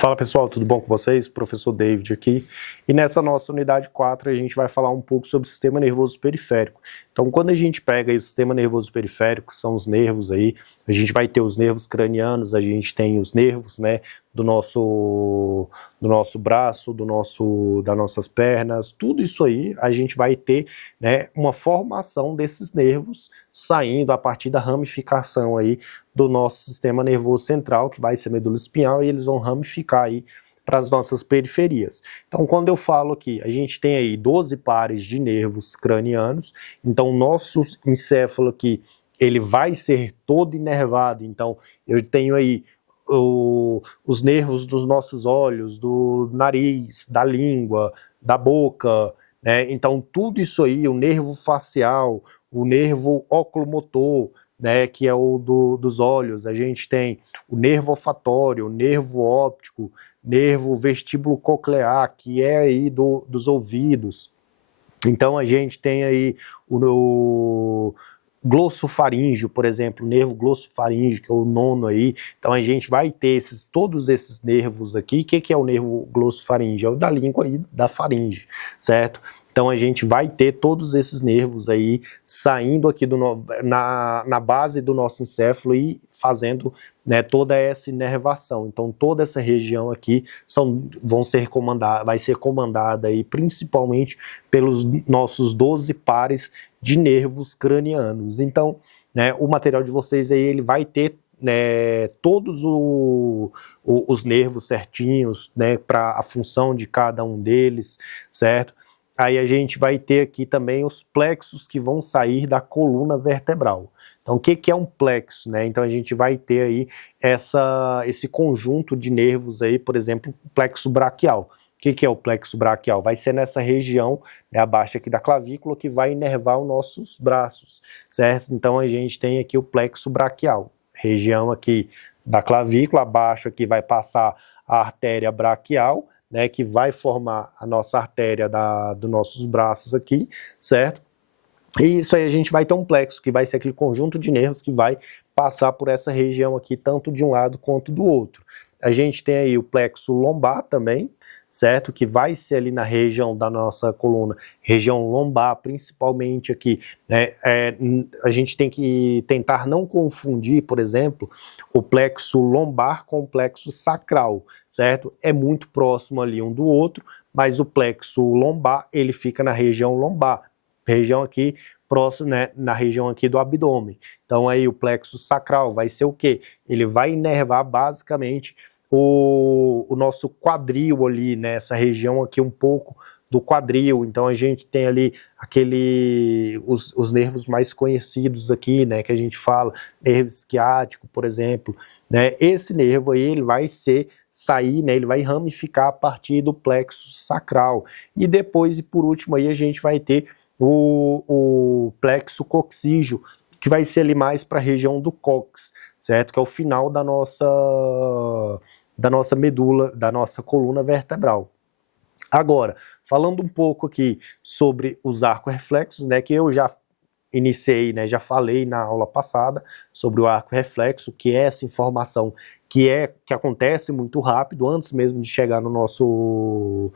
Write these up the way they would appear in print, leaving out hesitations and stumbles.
Fala pessoal, tudo bom com vocês? Professor David aqui. E nessa nossa unidade 4 a gente vai falar um pouco sobre o sistema nervoso periférico. Então quando a gente pega aí o sistema nervoso periférico, são os nervos aí, a gente vai ter os nervos cranianos, a gente tem os nervos, né, do nosso braço, das nossas pernas, tudo isso aí a gente vai ter, né, uma formação desses nervos saindo a partir da ramificação aí do nosso sistema nervoso central, que vai ser a medula espinhal, e eles vão ramificar aí para as nossas periferias. Então, quando eu falo aqui, a gente tem aí 12 pares de nervos cranianos, então o nosso encéfalo aqui, ele vai ser todo inervado, então eu tenho aí os nervos dos nossos olhos, do nariz, da língua, da boca, né? Então tudo isso aí, o nervo facial, o nervo oculomotor, né, que é o dos olhos, a gente tem o nervo olfatório, o nervo óptico, nervo vestíbulo coclear, que é aí dos ouvidos. Então a gente tem aí o glossofaríngeo, por exemplo, o nervo glossofaríngeo, que é o nono aí. Então a gente vai ter todos esses nervos aqui. O que é o nervo glossofaríngeo? É o da língua aí, da faringe, certo? Então a gente vai ter todos esses nervos aí saindo aqui na base do nosso encéfalo e fazendo, né, toda essa inervação. Então toda essa região aqui vai ser comandada aí principalmente pelos nossos 12 pares de nervos cranianos. Então, né, o material de vocês aí, ele vai ter, né, todos os nervos certinhos, né, para a função de cada um deles, certo? Aí a gente vai ter aqui também os plexos que vão sair da coluna vertebral. Então, o que é um plexo, né? Então, a gente vai ter aí esse conjunto de nervos aí, por exemplo, o plexo braquial. O que é o plexo braquial? Vai ser nessa região, né, abaixo aqui da clavícula, que vai inervar os nossos braços, certo? Então, a gente tem aqui o plexo braquial, região aqui da clavícula, abaixo aqui vai passar a artéria braquial, né, que vai formar a nossa artéria dos nossos braços aqui, certo? E isso aí a gente vai ter um plexo, que vai ser aquele conjunto de nervos que vai passar por essa região aqui, tanto de um lado quanto do outro. A gente tem aí o plexo lombar também, certo? Que vai ser ali na região da nossa coluna, região lombar, principalmente aqui, né? A gente tem que tentar não confundir, por exemplo, o plexo lombar com o plexo sacral, certo? É muito próximo ali um do outro, mas o plexo lombar, ele fica na região lombar, região aqui próximo, né, na região aqui do abdômen. Então aí o plexo sacral vai ser o quê? Ele vai inervar basicamente o nosso quadril ali, né, essa região aqui um pouco do quadril. Então a gente tem ali os nervos mais conhecidos aqui, né, que a gente fala, nervo isquiático, por exemplo, né, esse nervo aí ele vai sair, né, ele vai ramificar a partir do plexo sacral. E depois, e por último, aí a gente vai ter o plexo coxígeo, que vai ser ali mais para a região do cóccix, certo? Que é o final da nossa medula, da nossa coluna vertebral. Agora, falando um pouco aqui sobre os arcos reflexos, né, que eu já iniciei, né, já falei na aula passada sobre o arco reflexo, que é essa informação que acontece muito rápido, antes mesmo de chegar no nosso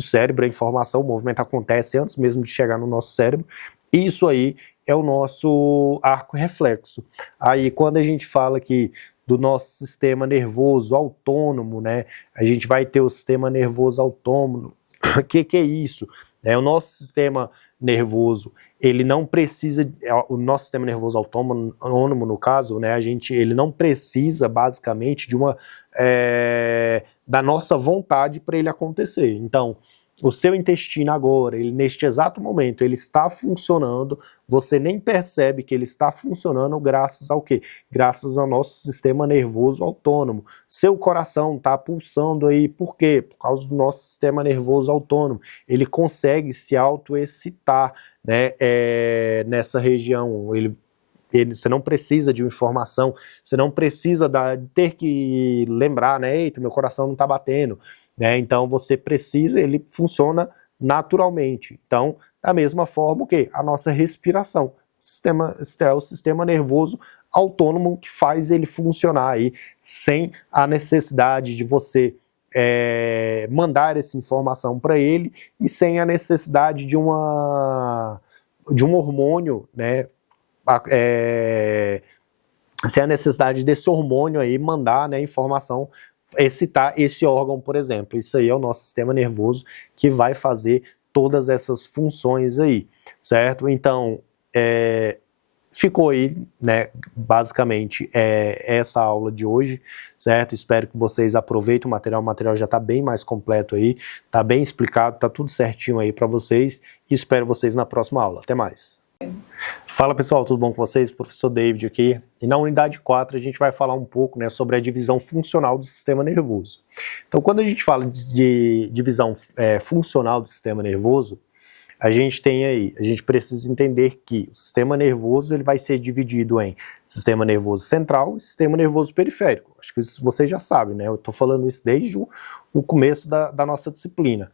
cérebro. A informação, o movimento acontece antes mesmo de chegar no nosso cérebro. Isso aí é o nosso arco reflexo. Aí quando a gente fala aqui do nosso sistema nervoso autônomo, né, a gente vai ter o sistema nervoso autônomo. O que é isso? O nosso sistema nervoso, ele não precisa, o nosso sistema nervoso autônomo, no caso, né, ele não precisa basicamente da nossa vontade para ele acontecer. Então, o seu intestino agora, neste exato momento, ele está funcionando, você nem percebe que ele está funcionando graças ao quê? Graças ao nosso sistema nervoso autônomo. Seu coração está pulsando aí, por quê? Por causa do nosso sistema nervoso autônomo. Ele consegue se autoexcitar, né, nessa região. Você não precisa de uma informação, você não precisa ter que lembrar, né? Eita, meu coração não está batendo, né? Então você precisa, ele funciona naturalmente. Então, da mesma forma que a nossa respiração, o sistema nervoso autônomo que faz ele funcionar aí sem a necessidade de você mandar essa informação para ele e sem a necessidade de um hormônio, né, sem a necessidade desse hormônio aí mandar, né, informação, excitar esse órgão, por exemplo. Isso aí é o nosso sistema nervoso que vai fazer todas essas funções aí, certo? Então, ficou aí, né, basicamente essa aula de hoje, certo? Espero que vocês aproveitem o material já está bem mais completo aí, está bem explicado, está tudo certinho aí para vocês e espero vocês na próxima aula. Até mais! Fala pessoal, tudo bom com vocês? Professor David aqui. E na unidade 4 a gente vai falar um pouco, né, sobre a divisão funcional do sistema nervoso. Então quando a gente fala de divisão funcional do sistema nervoso, a gente precisa entender que o sistema nervoso ele vai ser dividido em sistema nervoso central e sistema nervoso periférico. Acho que isso vocês já sabem, né? Eu estou falando isso desde o começo da nossa disciplina.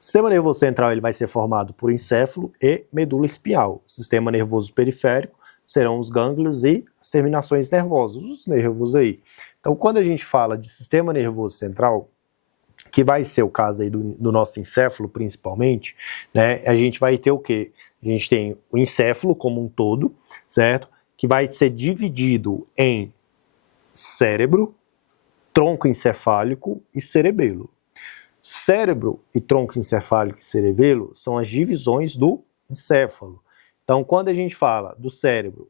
O sistema nervoso central ele vai ser formado por encéfalo e medula espinhal. O sistema nervoso periférico serão os gânglios e as terminações nervosas, os nervos aí. Então, quando a gente fala de sistema nervoso central, que vai ser o caso aí do nosso encéfalo principalmente, né, a gente vai ter o quê? A gente tem o encéfalo como um todo, certo? Que vai ser dividido em cérebro, tronco encefálico e cerebelo. Cérebro e tronco encefálico e cerebelo são as divisões do encéfalo. Então, quando a gente fala do cérebro,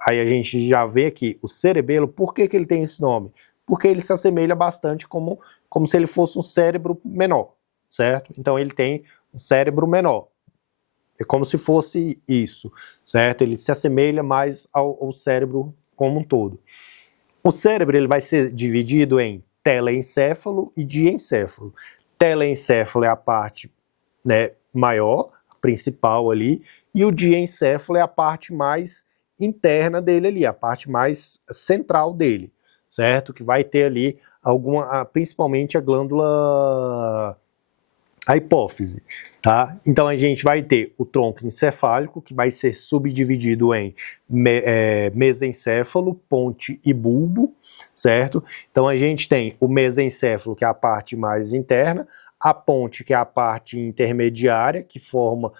aí a gente já vê aqui o cerebelo, por que ele tem esse nome? Porque ele se assemelha bastante como se ele fosse um cérebro menor, certo? Então, ele tem um cérebro menor. É como se fosse isso, certo? Ele se assemelha mais ao cérebro como um todo. O cérebro ele vai ser dividido em telencéfalo e diencéfalo. Telencéfalo é a parte, né, maior, principal ali, e o diencéfalo é a parte mais interna dele ali, a parte mais central dele, certo? Que vai ter ali principalmente a glândula, a hipófise, tá? Então a gente vai ter o tronco encefálico, que vai ser subdividido em mesencéfalo, ponte e bulbo, certo? Então a gente tem o mesencéfalo, que é a parte mais interna, a ponte, que é a parte intermediária, que forma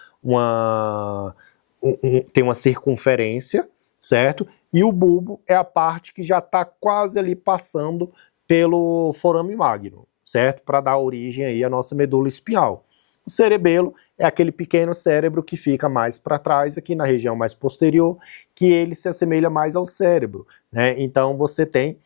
tem uma circunferência, certo? E o bulbo é a parte que já está quase ali passando pelo forame magno, certo? Para dar origem aí à nossa medula espinhal. O cerebelo é aquele pequeno cérebro que fica mais para trás, aqui na região mais posterior, que ele se assemelha mais ao cérebro, né? Então você tem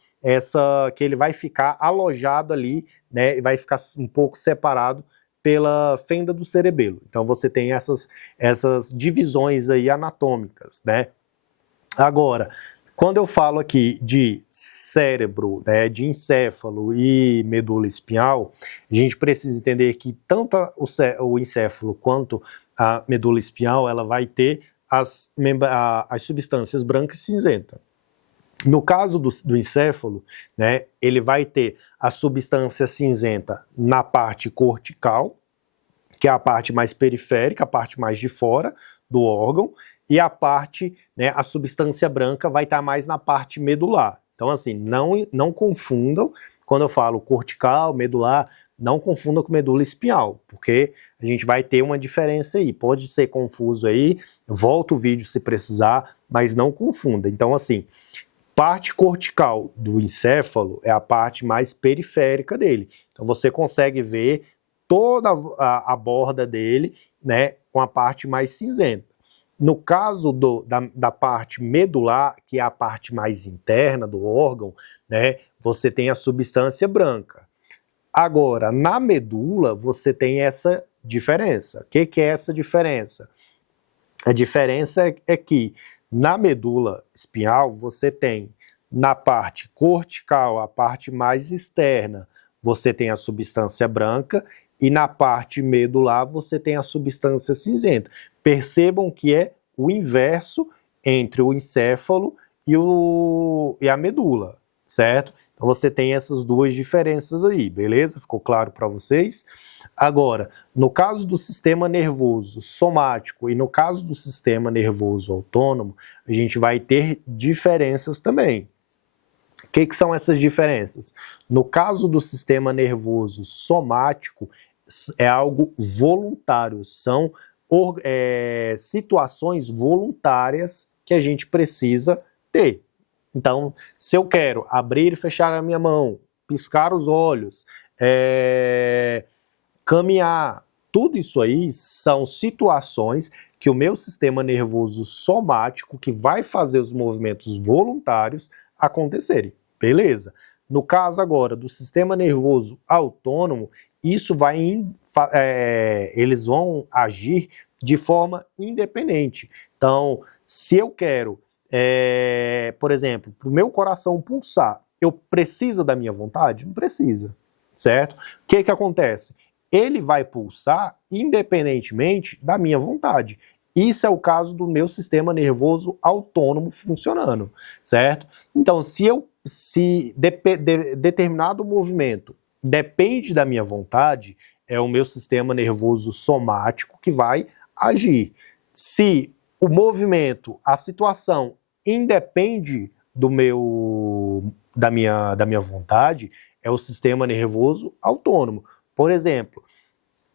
que ele vai ficar alojado ali, né? E vai ficar um pouco separado pela fenda do cerebelo. Então você tem essas divisões aí anatômicas, né? Agora, quando eu falo aqui de cérebro, né, de encéfalo e medula espinhal, a gente precisa entender que tanto o encéfalo quanto a medula espinhal, ela vai ter as substâncias branca e cinzenta. No caso do encéfalo, né, ele vai ter a substância cinzenta na parte cortical, que é a parte mais periférica, a parte mais de fora do órgão, e a parte, né, a substância branca vai estar mais na parte medular. Então, assim, não confundam, quando eu falo cortical, medular, não confundam com medula espinhal, porque a gente vai ter uma diferença aí. Pode ser confuso aí, volta o vídeo se precisar, mas não confunda. Então, assim, parte cortical do encéfalo é a parte mais periférica dele. Então, você consegue ver toda a borda dele, né, com a parte mais cinzenta. No caso da parte medular, que é a parte mais interna do órgão, né, você tem a substância branca. Agora, na medula, você tem essa diferença. O que é essa diferença? A diferença é que na medula espinhal, você tem na parte cortical, a parte mais externa, você tem a substância branca, e na parte medular você tem a substância cinzenta. Percebam que é o inverso entre o encéfalo e a medula, certo? Então você tem essas duas diferenças aí, beleza? Ficou claro para vocês? Agora, no caso do sistema nervoso somático e no caso do sistema nervoso autônomo, a gente vai ter diferenças também. O que são essas diferenças? No caso do sistema nervoso somático, é algo voluntário, são situações voluntárias que a gente precisa ter. Então, se eu quero abrir e fechar a minha mão, piscar os olhos, caminhar, tudo isso aí são situações que o meu sistema nervoso somático, que vai fazer os movimentos voluntários acontecerem. Beleza. No caso agora do sistema nervoso autônomo, isso eles vão agir de forma independente. Então, se eu quero, por exemplo, para o meu coração pulsar, eu preciso da minha vontade? Não precisa, certo? O que acontece? Ele vai pulsar independentemente da minha vontade. Isso é o caso do meu sistema nervoso autônomo funcionando, certo? Então, se determinado movimento depende da minha vontade, é o meu sistema nervoso somático que vai agir. Se o movimento, a situação independe da minha vontade, é o sistema nervoso autônomo. Por exemplo,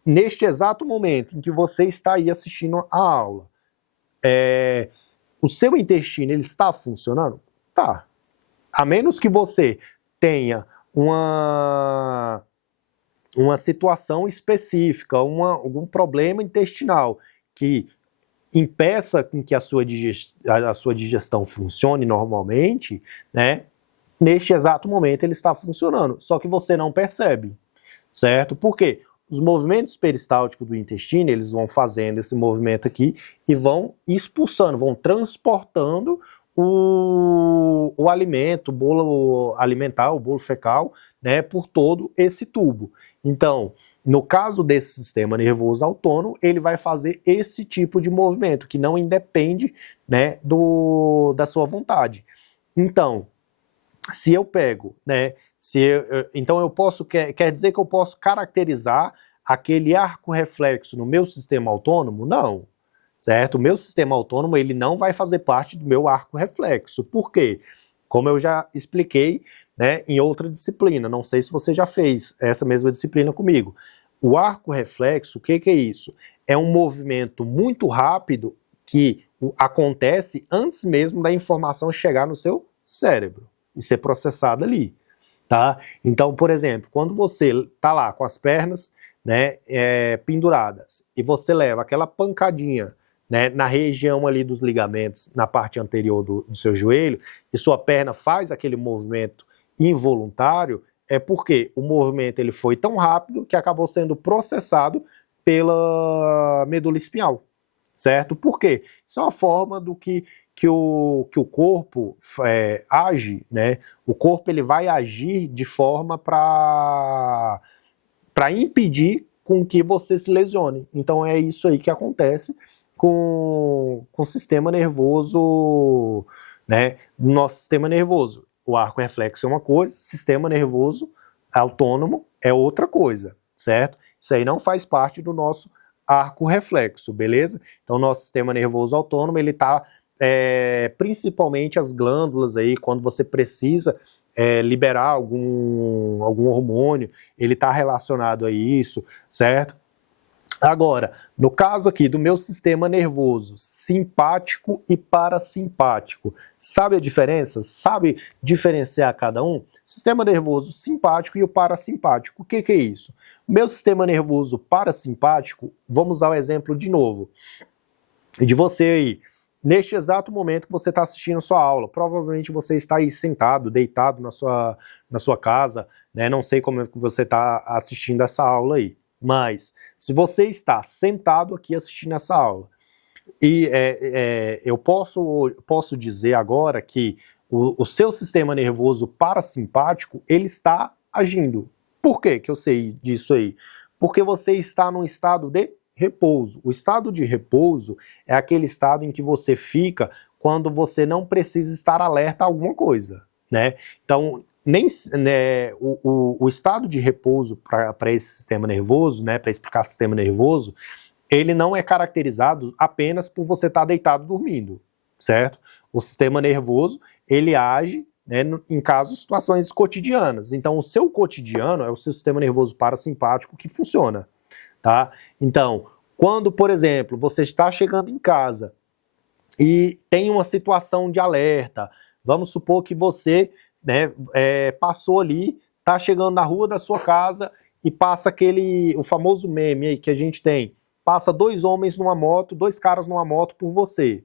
neste exato momento em que você está aí assistindo a aula, o seu intestino ele está funcionando? Tá. A menos que você tenha uma situação específica, algum problema intestinal que impeça com que a sua digestão funcione normalmente, né? Neste exato momento ele está funcionando, só que você não percebe, certo? Por quê? Os movimentos peristálticos do intestino, eles vão fazendo esse movimento aqui e vão expulsando, vão transportando o alimento, o bolo alimentar, o bolo fecal, né, por todo esse tubo. Então, no caso desse sistema nervoso autônomo, ele vai fazer esse tipo de movimento, que não independe, né, da sua vontade. Então, se eu pego, né, então eu posso, quer dizer que eu posso caracterizar aquele arco reflexo no meu sistema autônomo? Não, certo? O meu sistema autônomo ele não vai fazer parte do meu arco reflexo. Por quê? Como eu já expliquei, né, em outra disciplina, não sei se você já fez essa mesma disciplina comigo. O arco reflexo, o que é isso? É um movimento muito rápido que acontece antes mesmo da informação chegar no seu cérebro e ser processada ali, tá? Então, por exemplo, quando você tá lá com as pernas, né, penduradas e você leva aquela pancadinha, né, na região ali dos ligamentos, na parte anterior do seu joelho, e sua perna faz aquele movimento involuntário, é porque o movimento ele foi tão rápido que acabou sendo processado pela medula espinhal, certo? Por quê? Isso é uma forma do que o corpo age, né? O corpo ele vai agir de forma para impedir com que você se lesione. Então é isso aí que acontece com o sistema nervoso, né? Nosso sistema nervoso. O arco reflexo é uma coisa, sistema nervoso autônomo é outra coisa, certo? Isso aí não faz parte do nosso arco reflexo, beleza? Então, nosso sistema nervoso autônomo, ele está principalmente as glândulas aí, quando você precisa liberar algum hormônio, ele está relacionado a isso, certo? Agora, no caso aqui do meu sistema nervoso simpático e parasimpático, sabe a diferença? Sabe diferenciar cada um? Sistema nervoso simpático e o parasimpático, o que é isso? O meu sistema nervoso parasimpático, vamos usar o exemplo de novo, de você aí, neste exato momento que você está assistindo a sua aula, provavelmente você está aí sentado, deitado na sua casa, né? Não sei como é que você está assistindo essa aula aí. Mas, se você está sentado aqui assistindo essa aula, e eu posso dizer agora que o seu sistema nervoso parasimpático, ele está agindo. Por que eu sei disso aí? Porque você está num estado de repouso. O estado de repouso é aquele estado em que você fica quando você não precisa estar alerta a alguma coisa, né? Então, o estado de repouso para esse sistema nervoso, né, para explicar sistema nervoso, ele não é caracterizado apenas por você estar deitado dormindo, certo? O sistema nervoso, ele age, né, em casos, situações cotidianas. Então, o seu cotidiano é o seu sistema nervoso parasimpático que funciona, tá? Então, quando, por exemplo, você está chegando em casa e tem uma situação de alerta, vamos supor que você, né, passou ali, está chegando na rua da sua casa e passa o famoso meme aí que a gente tem, passa 2 homens numa moto, 2 caras numa moto por você.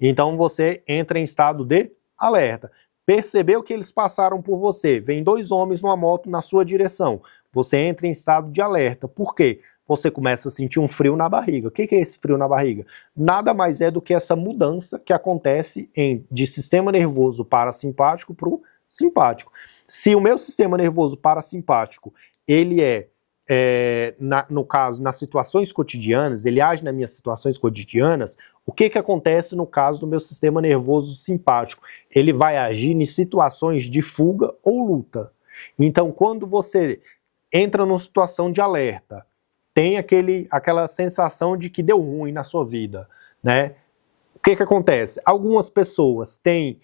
Então você entra em estado de alerta. Percebeu que eles passaram por você, vem 2 homens numa moto na sua direção, você entra em estado de alerta. Por quê? Você começa a sentir um frio na barriga. O que é esse frio na barriga? Nada mais é do que essa mudança que acontece de sistema nervoso parasimpático para o simpático. Se o meu sistema nervoso parasimpático, ele no caso, nas situações cotidianas, ele age nas minhas situações cotidianas, o que acontece no caso do meu sistema nervoso simpático? Ele vai agir em situações de fuga ou luta. Então, quando você entra numa situação de alerta, tem aquela sensação de que deu ruim na sua vida, né? O que acontece? Algumas pessoas têm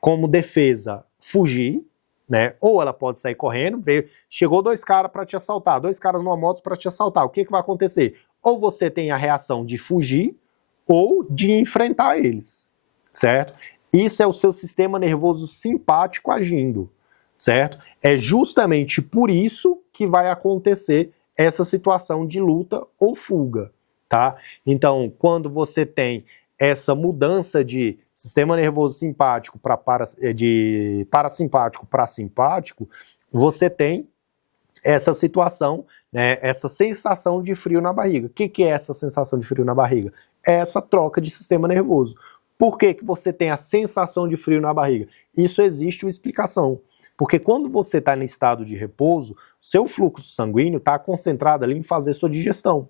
como defesa fugir, né? Ou ela pode sair correndo, chegou 2 caras para te assaltar, 2 caras numa moto para te assaltar. O que vai acontecer? Ou você tem a reação de fugir ou de enfrentar eles, certo? Isso é o seu sistema nervoso simpático agindo, certo? É justamente por isso que vai acontecer essa situação de luta ou fuga, tá? Então, quando você tem essa mudança de sistema nervoso simpático de parasimpático para simpático, você tem essa situação, né, essa sensação de frio na barriga. O que é essa sensação de frio na barriga? É essa troca de sistema nervoso. Por que você tem a sensação de frio na barriga? Isso existe uma explicação. Porque quando você está em estado de repouso, seu fluxo sanguíneo está concentrado ali em fazer sua digestão.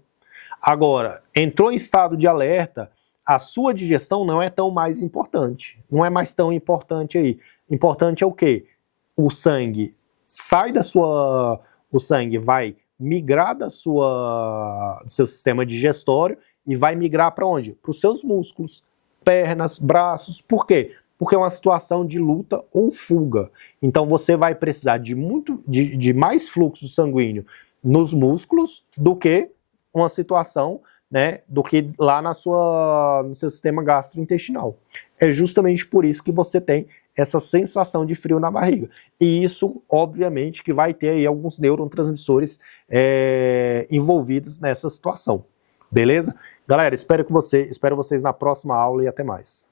Agora, entrou em estado de alerta, a sua digestão não é tão mais importante. Não é mais tão importante aí. Importante é o quê? O sangue sai o sangue vai migrar do seu sistema digestório e vai migrar para onde? Para os seus músculos, pernas, braços. Por quê? Porque é uma situação de luta ou fuga. Então você vai precisar de mais fluxo sanguíneo nos músculos do que uma situação, né, do que lá no seu sistema gastrointestinal. É justamente por isso que você tem essa sensação de frio na barriga. E isso, obviamente, que vai ter aí alguns neurotransmissores envolvidos nessa situação. Beleza? Galera, espero vocês na próxima aula e até mais.